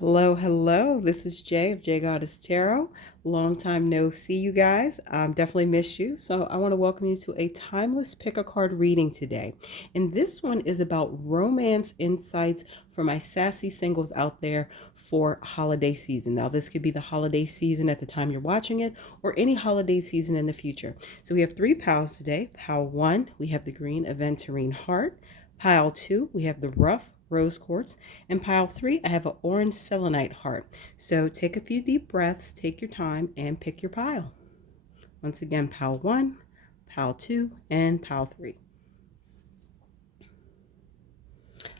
Hello, hello. This is Jay of jgoddesstarot. Long time no see, you guys. Definitely missed you. So I want to welcome you to a timeless pick a card reading today. And this one is about romance insights for my sassy singles out there for holiday season. Now, this could be the holiday season at the time you're watching it or any holiday season in the future. So we have three piles today. Pile one, we have the green Aventurine heart. Pile two, we have the rough rose quartz. And pile three, I have an orange selenite heart. So take a few deep breaths, take your time, and pick your pile. Once again, pile one, pile two, and pile three.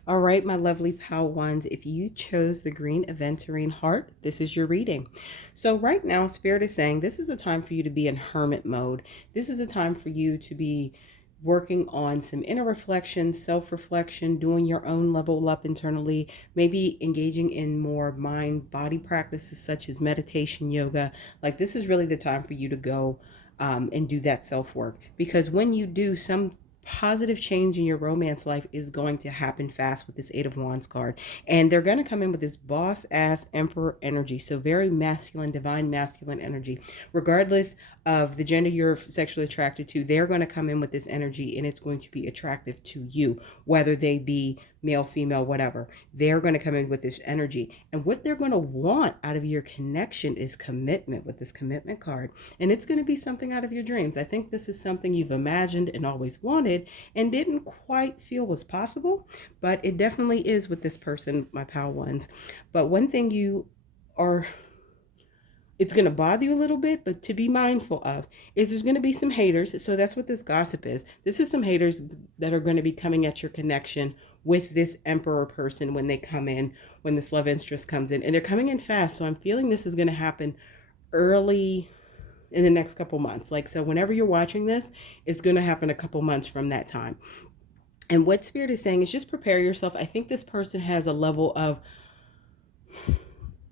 All right, my lovely pile ones, if you chose the green Aventurine heart, this is your reading. So right now, Spirit is saying this is a time for you to be in hermit mode. This is a time for you to be working on some inner reflection, self-reflection, doing your own level up internally, maybe engaging in more mind-body practices such as meditation, yoga. Like this is really the time for you to go and do that self-work. Because when you do, some positive change in your romance life is going to happen fast with this Eight of Wands card. And they're going to come in with this boss ass emperor energy. So very masculine, divine masculine energy. Regardless of the gender you're sexually attracted to, they're going to come in with this energy and it's going to be attractive to you, whether they be male, female, whatever. They're going to come in with this energy. And what they're going to want out of your connection is commitment with this commitment card. And it's going to be something out of your dreams. I think this is something you've imagined and always wanted and didn't quite feel was possible, but it definitely is with this person, my pal ones. But one thing it's going to bother you a little bit, but to be mindful of is there's going to be some haters. So that's what this gossip is. This is some haters that are going to be coming at your connection with this emperor person when they come in, when this love interest comes in, and they're coming in fast. So I'm feeling this is going to happen early in the next couple months. Like, so whenever you're watching this, it's going to happen a couple months from that time. And what Spirit is saying is just prepare yourself. I think this person has a level of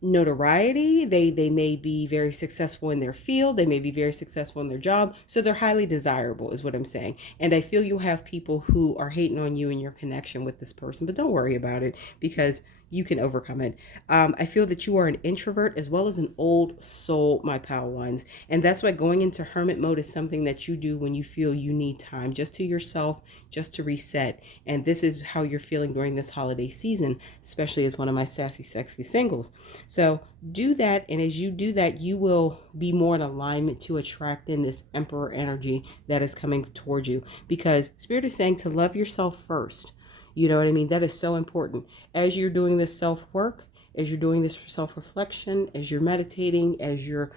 notoriety. They may be very successful in their field. They may be very successful in their job. So they're highly desirable is what I'm saying. And I feel you'll have people who are hating on you and your connection with this person, but don't worry about it because you can overcome it. I feel that you are an introvert as well as an old soul, my pal ones. And that's why going into hermit mode is something that you do when you feel you need time just to yourself, just to reset. And this is how you're feeling during this holiday season, especially as one of my sassy, sexy singles. So do that. And as you do that, you will be more in alignment to attract in this emperor energy that is coming towards you, because Spirit is saying to love yourself first. You know what I mean? That is so important. As you're doing this self-work, as you're doing this self-reflection, as you're meditating, as you're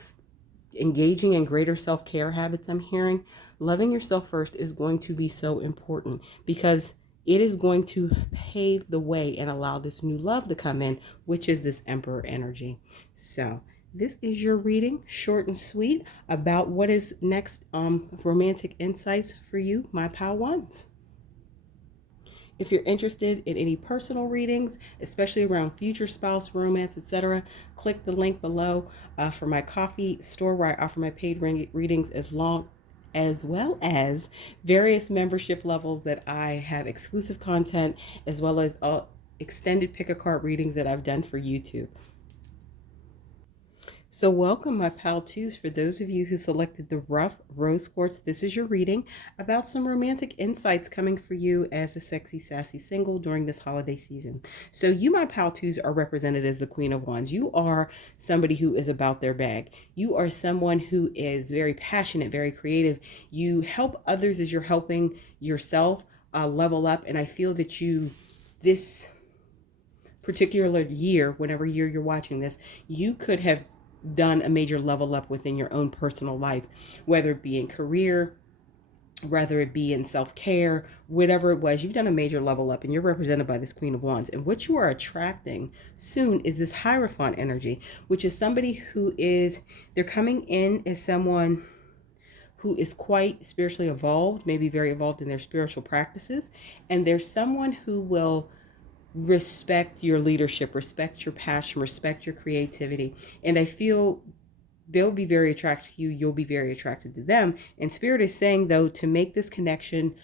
engaging in greater self-care habits, I'm hearing, loving yourself first is going to be so important because it is going to pave the way and allow this new love to come in, which is this emperor energy. So this is your reading, short and sweet, about what is next romantic insights for you, my pal ones. If you're interested in any personal readings, especially around future spouse, romance, etc., click the link below for my coffee store where I offer my paid readings as well as various membership levels that I have exclusive content as well as extended pick-a-card readings that I've done for YouTube. So welcome, my pal twos. For those of you who selected the rough rose quartz, this is your reading about some romantic insights coming for you as a sexy, sassy single during this holiday season. So you, my pal twos, are represented as the Queen of Wands. You are somebody who is about their bag. You are someone who is very passionate, very creative. You help others as you're helping yourself level up. And I feel that this particular year, whatever year you're watching this, you could have done a major level up within your own personal life, whether it be in career, whether it be in self-care, whatever it was, you've done a major level up and you're represented by this Queen of Wands. And what you are attracting soon is this Hierophant energy, which is somebody they're coming in as someone who is quite spiritually evolved, maybe very evolved in their spiritual practices. And there's someone who will respect your leadership, respect your passion, respect your creativity. And I feel they'll be very attracted to you. You'll be very attracted to them. And Spirit is saying, though, to make this connection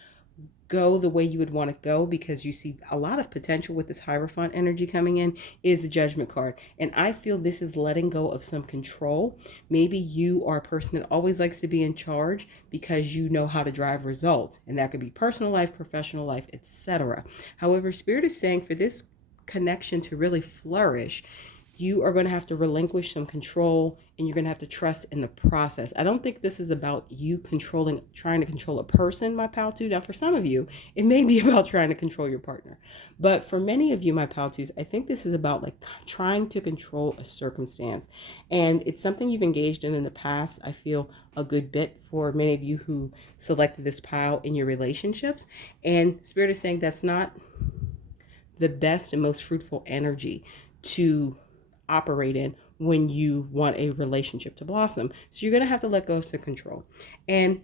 go the way you would want to go because you see a lot of potential with this Hierophant energy coming in is the Judgment card. And I feel this is letting go of some control. Maybe you are a person that always likes to be in charge because you know how to drive results. And that could be personal life, professional life, etc. However, Spirit is saying for this connection to really flourish, you are going to have to relinquish some control and you're going to have to trust in the process. I don't think this is about you trying to control a person, my pal two. Now, for some of you, it may be about trying to control your partner. But for many of you, my pal twos, I think this is about like trying to control a circumstance. And it's something you've engaged in the past. I feel a good bit for many of you who selected this pile in your relationships. And Spirit is saying that's not the best and most fruitful energy to operate in when you want a relationship to blossom. So you're going to have to let go of some control. And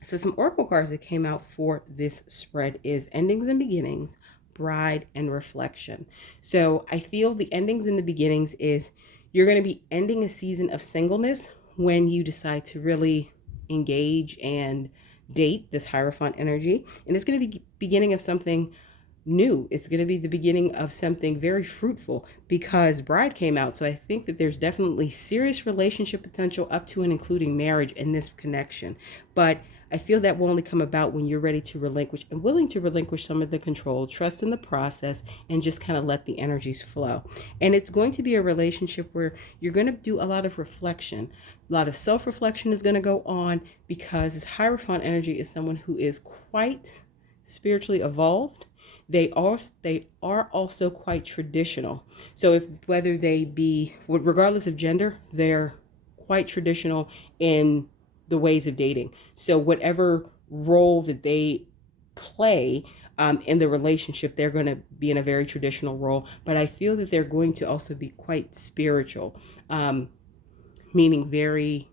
so some oracle cards that came out for this spread is endings and beginnings, bride, and reflection. So I feel the endings and the beginnings is you're going to be ending a season of singleness when you decide to really engage and date this Hierophant energy. And it's going to be beginning of something new. It's going to be the beginning of something very fruitful because bride came out. So I think that there's definitely serious relationship potential up to and including marriage in this connection. But I feel that will only come about when you're ready to relinquish and willing to relinquish some of the control, trust in the process, and just kind of let the energies flow. And it's going to be a relationship where you're going to do a lot of reflection. A lot of self-reflection is going to go on because this Hierophant energy is someone who is quite spiritually evolved. They are also quite traditional. So whether they be, regardless of gender, they're quite traditional in the ways of dating. So whatever role that they play in the relationship, they're going to be in a very traditional role. But I feel that they're going to also be quite spiritual, meaning very,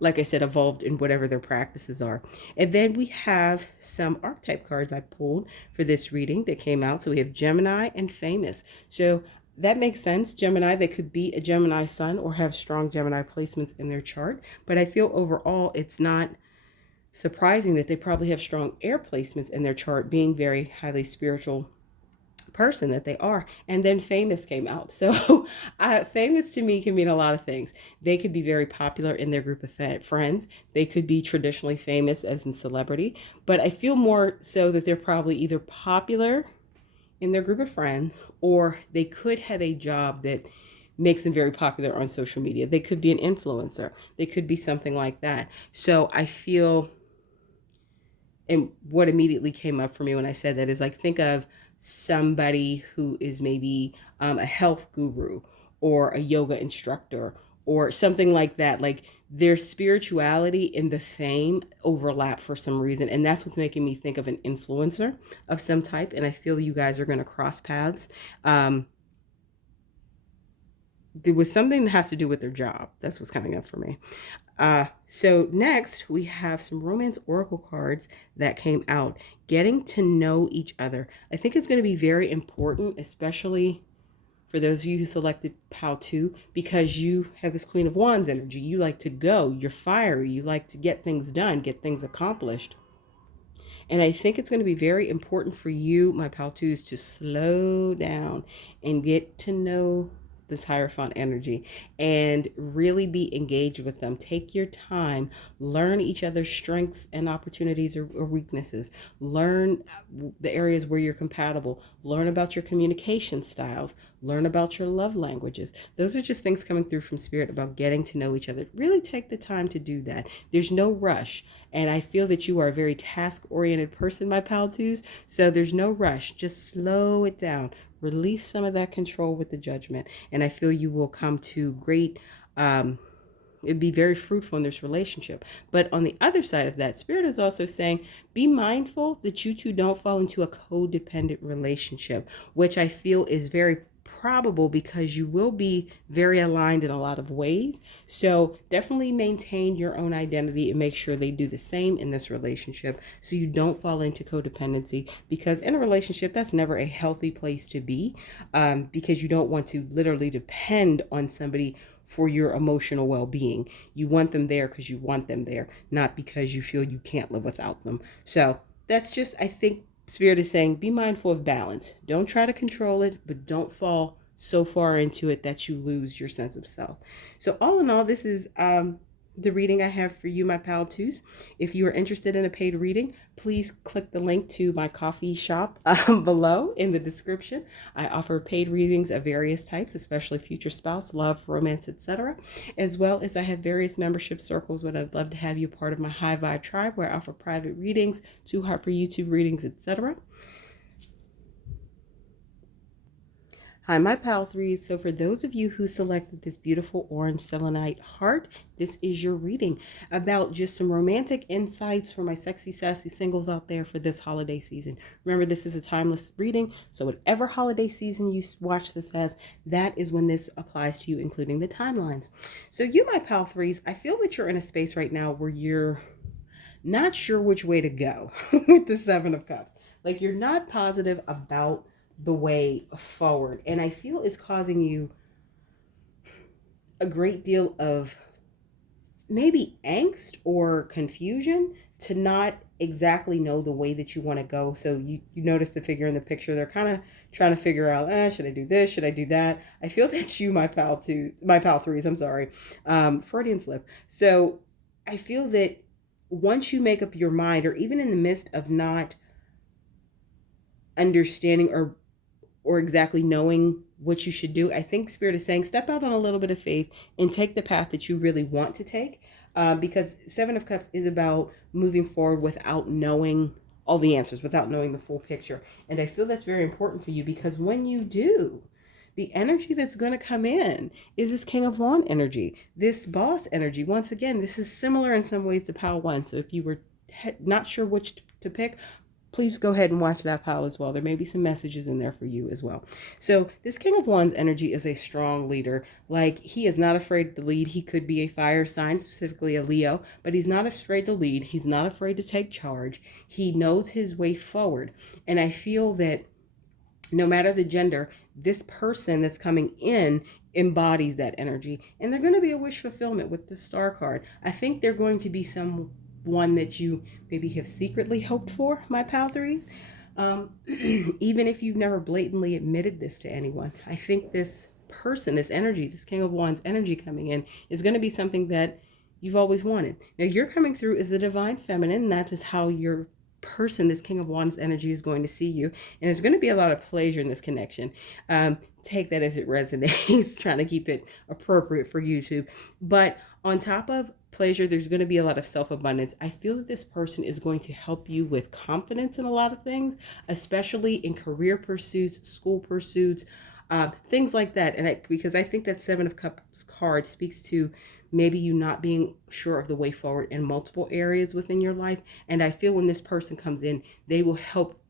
like I said, evolved in whatever their practices are. And then we have some archetype cards I pulled for this reading that came out. So we have Gemini and Famous. So that makes sense. Gemini, they could be a Gemini sun or have strong Gemini placements in their chart. But I feel overall it's not surprising that they probably have strong air placements in their chart, being very highly spiritual person that they are. And then Famous came out. So Famous to me can mean a lot of things. They could be very popular in their group of friends. They could be traditionally famous as in celebrity, but I feel more so that they're probably either popular in their group of friends or they could have a job that makes them very popular on social media. They could be an influencer. They could be something like that. So I feel, and what immediately came up for me when I said that is like, think of somebody who is maybe a health guru or a yoga instructor or something like that. Like their spirituality and the fame overlap for some reason. And that's what's making me think of an influencer of some type. And I feel you guys are going to cross paths with something that has to do with their job. That's what's coming up for me. So next we have some romance oracle cards that came out, getting to know each other. I think it's going to be very important, especially for those of you who selected POW 2, because you have this Queen of Wands energy. You like to go, you're fiery, you like to get things done, get things accomplished. And I think it's going to be very important for you, my POW 2s, to slow down and get to know this Hierophant energy and really be engaged with them. Take your time, learn each other's strengths and opportunities or weaknesses, learn the areas where you're compatible, learn about your communication styles, learn about your love languages. Those are just things coming through from Spirit about getting to know each other. Really take the time to do that. There's no rush. And I feel that you are a very task-oriented person, my pal twos. So there's no rush. Just slow it down. Release some of that control with the Judgment. And I feel you will come to great, it'd be very fruitful in this relationship. But on the other side of that, Spirit is also saying, be mindful that you two don't fall into a codependent relationship, which I feel is very probable because you will be very aligned in a lot of ways. So definitely maintain your own identity and make sure they do the same in this relationship so you don't fall into codependency, because in a relationship, that's never a healthy place to be, because you don't want to literally depend on somebody for your emotional well-being. You want them there because you want them there, not because you feel you can't live without them. So that's just, I think Spirit is saying, be mindful of balance. Don't try to control it, but don't fall so far into it that you lose your sense of self. So all in all, this is the reading I have for you, my pal twos. If you are interested in a paid reading, please click the link to my coffee shop below in the description. I offer paid readings of various types, especially future spouse, love, romance, etc. As well as I have various membership circles where I'd love to have you part of my high vibe tribe, where I offer private readings, too hard for YouTube readings, etc. Hi, my pal threes. So for those of you who selected this beautiful orange selenite heart, this is your reading about just some romantic insights for my sexy, sassy singles out there for this holiday season. Remember, this is a timeless reading, so whatever holiday season you watch this as, that is when this applies to you, including the timelines. So you, my pal threes, I feel that you're in a space right now where you're not sure which way to go with the Seven of Cups. Like, you're not positive about the way forward. And I feel it's causing you a great deal of maybe angst or confusion to not exactly know the way that you want to go. So you notice the figure in the picture, they're kind of trying to figure out, should I do this? Should I do that? I feel that's you, my pal threes, I'm sorry. Freudian slip. So I feel that once you make up your mind, or even in the midst of not understanding or exactly knowing what you should do, I think Spirit is saying step out on a little bit of faith and take the path that you really want to take. Because Seven of Cups is about moving forward without knowing all the answers, without knowing the full picture. And I feel that's very important for you, because when you do, the energy that's going to come in is this King of Wand energy, this boss energy. Once again, this is similar in some ways to Pile 1. So if you were not sure which to pick, please go ahead and watch that pile as well. There may be some messages in there for you as well. So this King of Wands energy is a strong leader. Like, he is not afraid to lead. He could be a fire sign, specifically a Leo, but he's not afraid to lead. He's not afraid to take charge. He knows his way forward. And I feel that no matter the gender, this person that's coming in embodies that energy. And they're going to be a wish fulfillment with the Star card. I think they're going to be someone that you maybe have secretly hoped for, my pal threes. Even if you've never blatantly admitted this to anyone, I think this person, this energy, this King of Wands energy coming in is going to be something that you've always wanted. Now, you're coming through as the divine feminine, and that is how your person, this King of Wands energy, is going to see you. And there's going to be a lot of pleasure in this connection. Take that as it resonates, trying to keep it appropriate for YouTube. But on top of pleasure, there's going to be a lot of self-abundance. I feel that this person is going to help you with confidence in a lot of things, especially in career pursuits, school pursuits, things like that. And because I think that Seven of Cups card speaks to maybe you not being sure of the way forward in multiple areas within your life. And I feel when this person comes in, they will help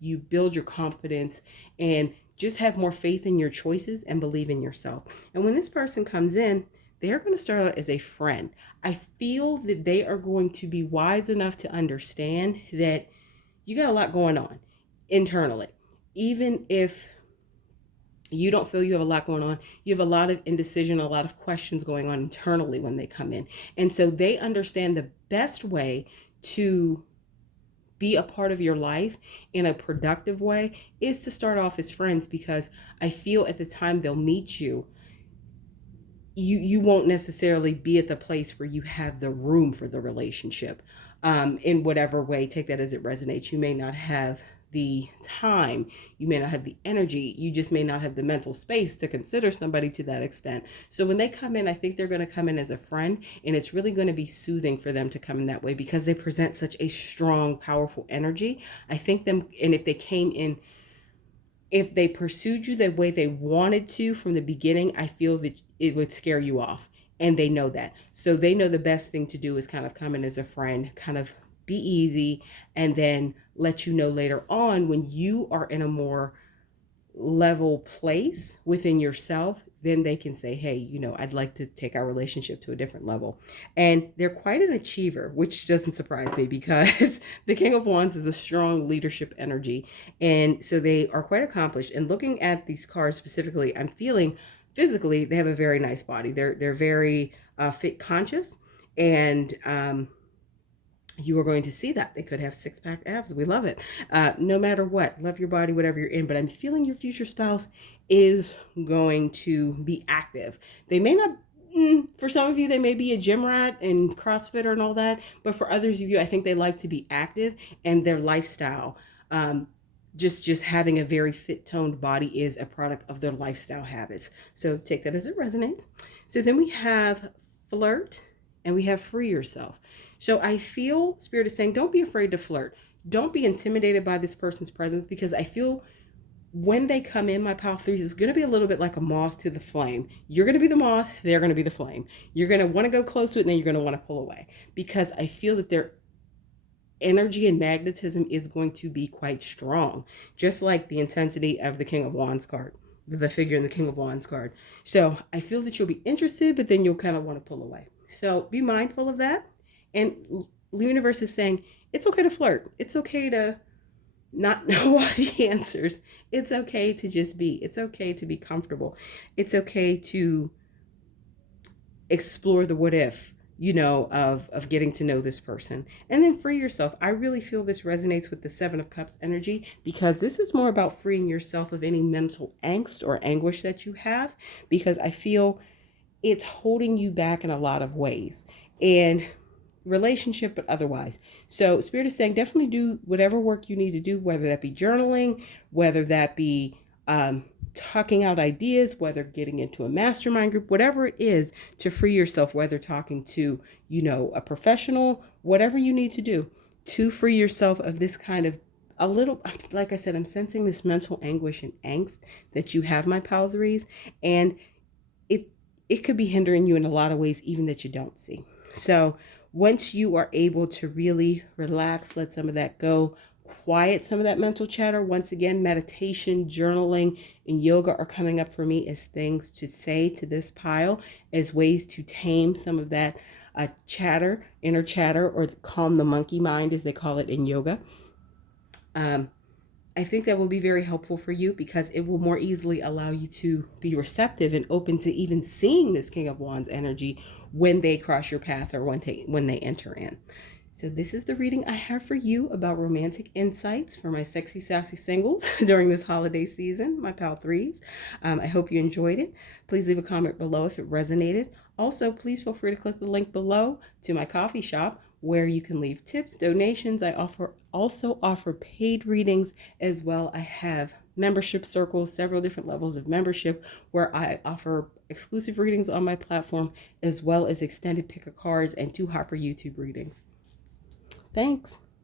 you build your confidence and just have more faith in your choices and believe in yourself. And when this person comes in, they're going to start out as a friend. I feel that they are going to be wise enough to understand that you got a lot going on internally. Even if you don't feel you have a lot going on, you have a lot of indecision, a lot of questions going on internally when they come in. And so they understand the best way to be a part of your life in a productive way is to start off as friends, because I feel at the time they'll meet you, you won't necessarily be at the place where you have the room for the relationship. In whatever way, take that as it resonates. You may not have the time, you may not have the energy, you just may not have the mental space to consider somebody to that extent. So when they come in, I think they're going to come in as a friend, and it's really going to be soothing for them to come in that way, because they present such a strong, powerful energy. I think them, and if they came in, if they pursued you the way they wanted to from the beginning, I feel that it would scare you off. And they know that. So they know the best thing to do is kind of come in as a friend, kind of be easy, and then let you know later on when you are in a more level place within yourself, then they can say, hey, I'd like to take our relationship to a different level. And they're quite an achiever, which doesn't surprise me, because the King of Wands is a strong leadership energy. And so they are quite accomplished. And looking at these cards specifically, I'm feeling physically they have a very nice body. They're very fit conscious, and you are going to see that. They could have six-pack abs. We love it. No matter what, love your body, whatever you're in. But I'm feeling your future spouse is going to be active. They may not, for some of you, they may be a gym rat and CrossFitter and all that. But for others of you, I think they like to be active, and their lifestyle, just having a very fit toned body is a product of their lifestyle habits. So take that as it resonates. So then we have flirt and we have free yourself. So I feel Spirit is saying, don't be afraid to flirt. Don't be intimidated by this person's presence, because I feel when they come in, my pile threes, it's going to be a little bit like a moth to the flame. You're going to be the moth. They're going to be the flame. You're going to want to go close to it, and then you're going to want to pull away, because I feel that their energy and magnetism is going to be quite strong, just like the intensity of the King of Wands card, the figure in the King of Wands card. So I feel that you'll be interested, but then you'll kind of want to pull away. So be mindful of that. And the universe is saying, it's okay to flirt. It's okay to not know all the answers. It's okay to just be. It's okay to be comfortable. It's okay to explore the what if, of getting to know this person. And then free yourself. I really feel this resonates with the Seven of Cups energy, because this is more about freeing yourself of any mental angst or anguish that you have, because I feel it's holding you back in a lot of ways. And relationship, but otherwise. So Spirit is saying, definitely do whatever work you need to do, whether that be journaling, whether that be talking out ideas, whether getting into a mastermind group, whatever it is to free yourself, whether talking to, a professional, whatever you need to do to free yourself of this kind of a little, like I said, I'm sensing this mental anguish and angst that you have, my pile threes, and it could be hindering you in a lot of ways, even that you don't see. So once you are able to really relax, let some of that go, quiet some of that mental chatter. Once again, meditation, journaling, and yoga are coming up for me as things to say to this pile, as ways to tame some of that chatter, inner chatter, or calm the monkey mind, as they call it in yoga. I think that will be very helpful for you, because it will more easily allow you to be receptive and open to even seeing this King of Wands energy when they cross your path, or when they enter in. So this is the reading I have for you about romantic insights for my sexy, sassy singles during this holiday season, my pal threes. I hope you enjoyed it. Please leave a comment below if it resonated. Also, please feel free to click the link below to my coffee shop, where you can leave tips, donations. I also offer paid readings as well. I have membership circles, several different levels of membership, where I offer exclusive readings on my platform, as well as extended pick of cards and 2 Hopper YouTube readings. Thanks.